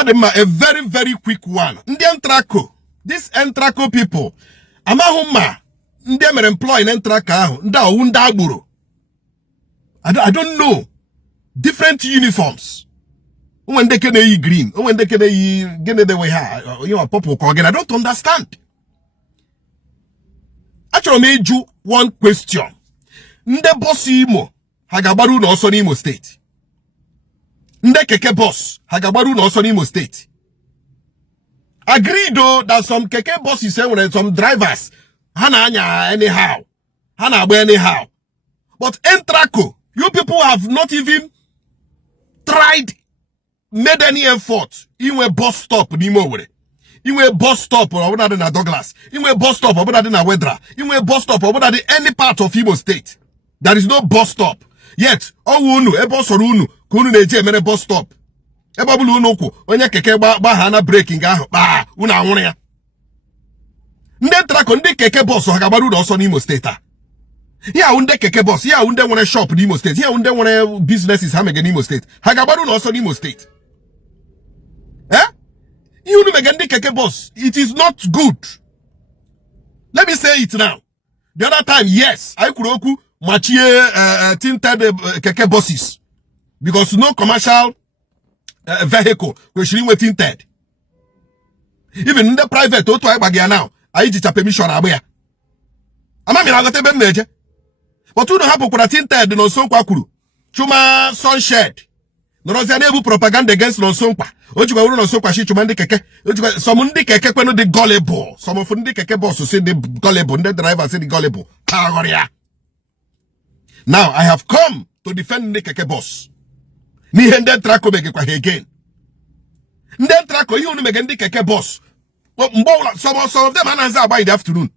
Adema, a very, very quick one. Indian Traco. These Entraco people. Amahuma. Ndem employ in Entraka. Nda unda buru. I don't know. Different uniforms. When they can eat green. When they can eat the way you know purple again. I don't understand. Actually, I made you one question. Nde boss Imo. Hagabaru no also Imo State. Nde keke boss. Hagabaru no also Imo State. Agree though that some keke bosses say when some drivers hana anya anyhow. Hana abe anyhow. But Entraco, you people have not even tried, made any effort. In a bus stop Nimo were. In a bus stop or other than a Douglas. In a bus stop or other than a Wedra. In a bus stop or other than any part of Imo State. There is no bus stop. Yet, oh unu, e bus or unu, kunu neje mere bus stop. E babulu unoku, onye keke ba hana breaking aho, ba, una awone ya. Nde trako, nde keke bus o hagabaru also Imo State. Here unde keke boss, here unde one shop in Imo State, here unde one businesses hamege in Imo State. Hagabaru also Imo State. Eh? You megandi keke boss. It is not good. Let me say it now. The other time, yes, I could oku machie tinted keke bosses because no commercial vehicle we should be tinted. Even in the private auto I now, I just permission abaya. Amami na gote be meje. But you don't have to tinted no so kwakuru. Chuma sunshade. No no ebu propaganda against no so kwa. Ojuga uru no so kwa shi chuma ndi keke. Ojuga some ndi keke kweno the gullible. Some of ndi keke boss say the gullible, the driver say the gullible. Now I have come to defend the keke boss. Ni hende trako bege kwa again. Nde trako you no mege ndi keke boss. Some of them answer by in the afternoon.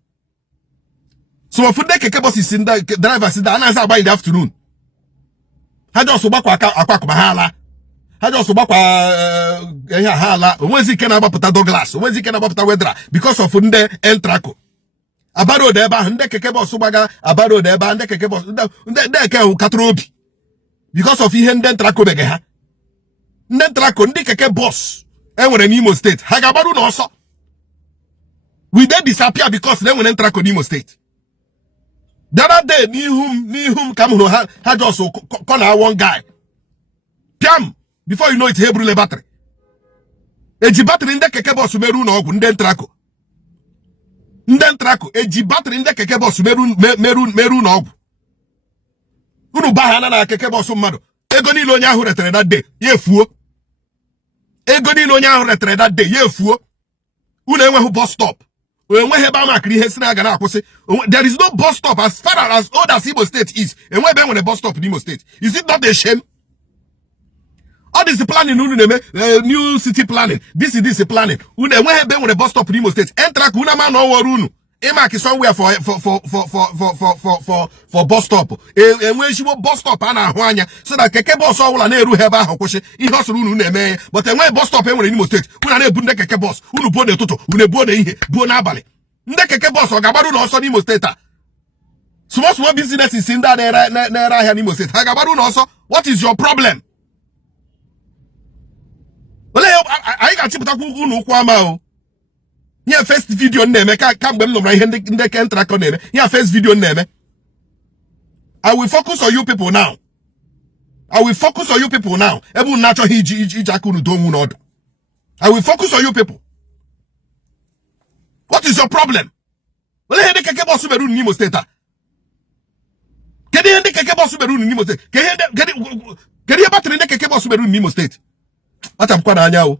So if the keke boss is in the driver is the answer by in the afternoon. Hajo so bakwa akwa Wahala. Hajo so bakwa Hala. Onwezi kena abaputa Douglas. Onwezi kena abaputa Wedra because of nde Entraco. Abaro deba nde keke boss baga abaro deba nde keke boss nde ke katrobi. Because of ihe nde Entraco bege ha. Nde Entraco ndi keke boss enwere n'Imo State. Hagabaru no so. We then disappear because they went Entraco n'Imo State. The other day, ni whom come had also call one guy. Piam, before you know it, Hebrew battery. Eji battery in the keke boss meru no ogu nden trako. Nden trako, eji battery in the keke boss meru no ogu. Unu bahana na keke boss mmado. Ego ni lo nya hu retere that day, ye fuo. Ego ni lo nya hu retere that day, ye fuo. Unu enwe hu bus stop. There is no bus stop as far as old as Imo State is. And where when a bus stop in Imo State? Is it not a shame? All this planning, new city planning. This is planning. When a bus stop in Imo State, Entraco una man no warunu. Emak is somewhere for bus stop. And when she will bus stop ana hwanya so that keke bus all na eru heba hokoshe. I hustle unu neme. But when bus stop in Imo State, una ne bunde keke bus. Unu bone toto. Unu bone ihe. Bone abale. Nde keke bus Hagabaru no also Imo State. Small business is in that era here in Imo State. Hagabaru no also. What is your problem? Well, I got chipta unu kwama o. Yeah, first video name. Can't no name. Yeah, first video name. I will focus on you people now. I will focus on you people now. I will focus on you people. What is your problem? Well, I had the keke boss Sumeru in Imo State. Get the keke boss Sumeru in Imo State. Get the battery in the keke boss Sumeru in Imo State. What am I